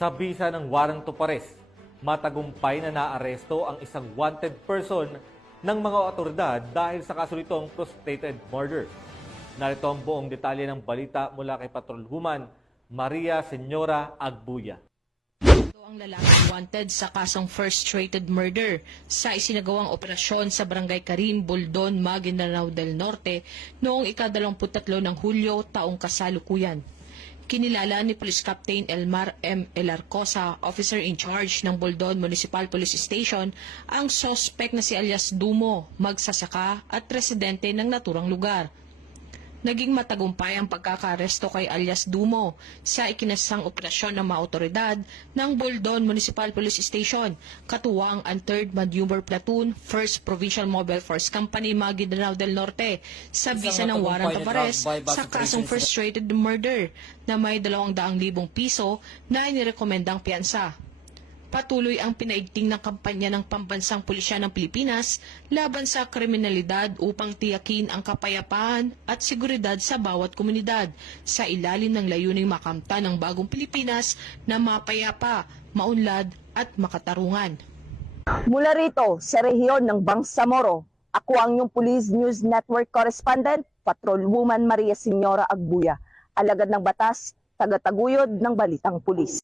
Sa bisa ng warrant to arrest, matagumpay na naaresto ang isang wanted person ng mga otoridad dahil sa kaso nitong frustrated murder. Narito ang buong detalye ng balita mula kay Patrolwoman Maria Senyora Agbuya. Ito ang lalaking wanted sa kasong frustrated murder sa isinagawang operasyon sa Barangay Karim, Buldon, Maguindanao del Norte noong ika-23 ng Hulyo taong kasalukuyan. Kinilala ni Police Captain Elmar M. Elarcosa, officer in charge ng Buldon Municipal Police Station, ang sospek na si alias Dumo, magsasaka at residente ng naturang lugar. Naging matagumpay ang pagkakaresto kay alias Dumo sa ikinasang operasyon ng mga otoridad ng Buldon Municipal Police Station, katuwang ang 3rd Maneuver Platoon, 1st Provincial Mobile Force Company, Maguindanao del Norte, sa bisa ng warrant of arrest sa kasong frustrated murder na may 200,000 piso na inirekomendang piyansa. Patuloy ang pinaigting ng kampanya ng Pambansang Pulisya ng Pilipinas laban sa kriminalidad upang tiyakin ang kapayapaan at seguridad sa bawat komunidad sa ilalim ng layuning makamtan ng bagong Pilipinas na mapayapa, maunlad at makatarungan. Mula rito sa rehiyon ng Bangsamoro, ako ang inyong Police News Network Correspondent, Patrolwoman Maria Senyora Agbuya, alagad ng batas, tagataguyod ng Balitang Pulis.